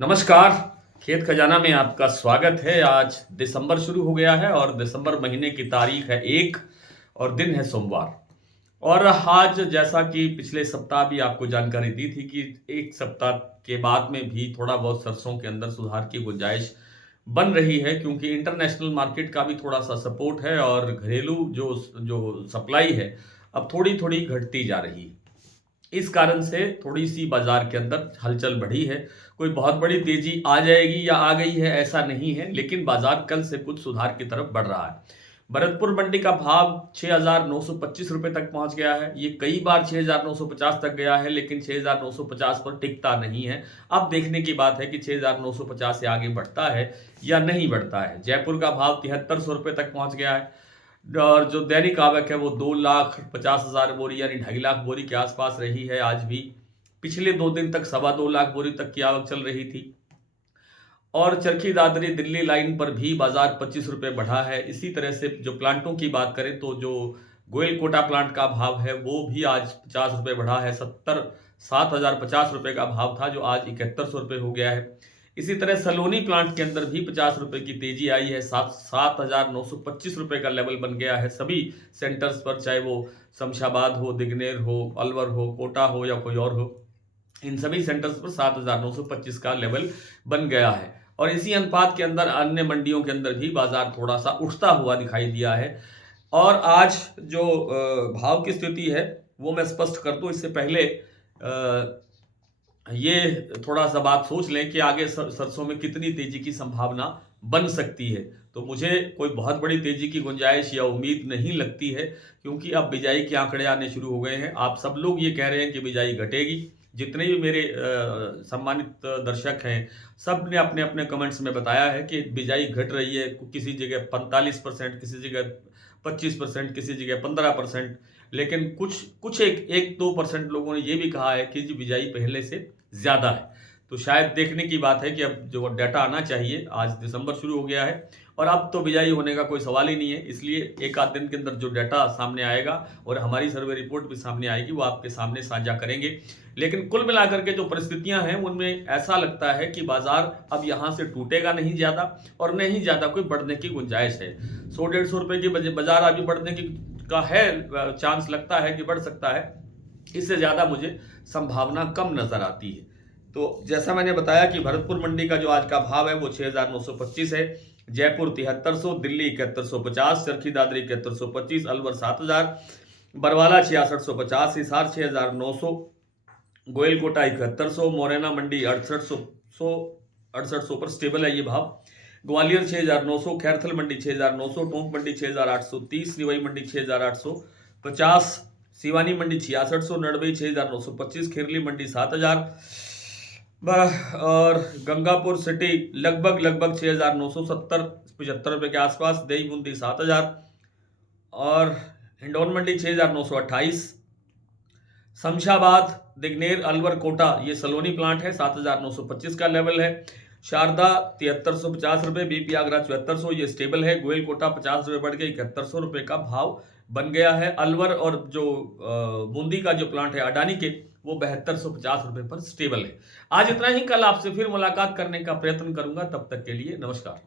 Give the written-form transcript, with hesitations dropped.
नमस्कार। खेत खजाना में आपका स्वागत है। आज दिसंबर शुरू हो गया है और दिसंबर महीने की तारीख है 1 और दिन है सोमवार। और आज जैसा कि पिछले सप्ताह भी आपको जानकारी दी थी कि एक सप्ताह के बाद में भी थोड़ा बहुत सरसों के अंदर सुधार की गुंजाइश बन रही है, क्योंकि इंटरनेशनल मार्केट का भी थोड़ा सा सपोर्ट है और घरेलू जो जो सप्लाई है अब थोड़ी थोड़ी घटती जा रही है। इस कारण से थोड़ी-सी बाज़ार के अंदर हलचल बढ़ी है। कोई बहुत बड़ी तेज़ी आ जाएगी या आ गई है ऐसा नहीं है, लेकिन बाज़ार कल से कुछ सुधार की तरफ बढ़ रहा है। भरतपुर मंडी का भाव ₹6,925 तक पहुँच गया है। ये कई बार 6,950 तक गया है, लेकिन 6,950 पर टिकता नहीं है। अब देखने की बात है कि 6,950 से आगे बढ़ता है या नहीं बढ़ता है। जयपुर का भाव ₹7300 तक पहुँच गया है। और जो दैनिक आवक है वो 2,50,000 बोरी यानी 2.5 लाख बोरी के आसपास रही है आज भी। पिछले 2 दिन तक 2.25 लाख बोरी तक की आवक चल रही थी। और चरखी दादरी दिल्ली लाइन पर भी बाजार ₹25 बढ़ा है। इसी तरह से जो प्लांटों की बात करें तो जो गोयल कोटा प्लांट का भाव है वो भी आज ₹50 बढ़ा है। 7,050 का भाव था जो आज ₹7100 हो गया है। इसी तरह सलोनी प्लांट के अंदर भी ₹50 की तेजी आई है। 7,925 का लेवल बन गया है सभी सेंटर्स पर, चाहे वो शमशाबाद हो, दिगनेर हो, अलवर हो, कोटा हो या कोई और हो। इन सभी सेंटर्स पर 7,925 का लेवल बन गया है। और इसी अनुपात के अंदर अन्य मंडियों के अंदर भी बाजार थोड़ा सा उठता हुआ दिखाई दिया है। और आज जो भाव की स्थिति है वो मैं स्पष्ट कर दूं इससे पहले ये थोड़ा सा बात सोच लें कि आगे सरसों में कितनी तेजी की संभावना बन सकती है। तो मुझे कोई बहुत बड़ी तेजी की गुंजाइश या उम्मीद नहीं लगती है, क्योंकि अब बिजाई के आंकड़े आने शुरू हो गए हैं। आप सब लोग ये कह रहे हैं कि बिजाई घटेगी। जितने भी मेरे सम्मानित दर्शक हैं, सब ने अपने अपने कमेंट्स में बताया है कि बिजाई घट रही है। किसी जगह 45%, किसी जगह 25%, किसी जगह 15%। लेकिन कुछ कुछ एक एक 2% लोगों ने ये भी कहा है कि जी बिजाई पहले से ज़्यादा है। तो शायद देखने की बात है कि अब जो डाटा आना चाहिए, आज दिसंबर शुरू हो गया है और अब तो बिजाई होने का कोई सवाल ही नहीं है। इसलिए एक आध दिन के अंदर जो डाटा सामने आएगा और हमारी सर्वे रिपोर्ट भी सामने आएगी, वो आपके सामने साझा करेंगे। लेकिन कुल मिलाकर के जो परिस्थितियां हैं उनमें ऐसा लगता है कि बाजार अब यहाँ से टूटेगा नहीं ज़्यादा और न ही ज़्यादा कोई बढ़ने की गुंजाइश है। 100-150 की बाजार अभी बढ़ने की का है, चांस लगता है कि बढ़ सकता है। इससे ज़्यादा मुझे संभावना कम नज़र आती है। तो जैसा मैंने बताया कि भरतपुर मंडी का जो आज का भाव है वो 6,925 है। जयपुर 7300, दिल्ली 7150, चरखी दादरी 7125, अलवर 7000, बरवाला 6650, हिसार 6900, गोयलकोटा 7100, मोरेना मंडी 6800 पर स्टेबल है ये भाव। ग्वालियर 6,900, खैरथल मंडी 6,900, टोंक मंडी 6,830, निवाई मंडी 6,850, सिवानी मंडी 6600, नड़बई 6,925, खिरली मंडी 7,000 और गंगापुर सिटी लगभग 6,970 ₹75 के आसपास, दही बूंदी 7,000 और हिंडौन मंडी 6,928, शमशाबाद, दिगनेर, अलवर, कोटा ये सलोनी प्लांट है, 7,925 का लेवल है। शारदा ₹7350, बीपी आगरा 7400, ये स्टेबल है। गोयल कोटा ₹50 बढ़ के ₹7100 का भाव बन गया है। अलवर और जो बूंदी का जो प्लांट है अडानी के, वो ₹7250 पर स्टेबल है। आज इतना ही। कल आपसे फिर मुलाकात करने का प्रयत्न करूंगा। तब तक के लिए नमस्कार।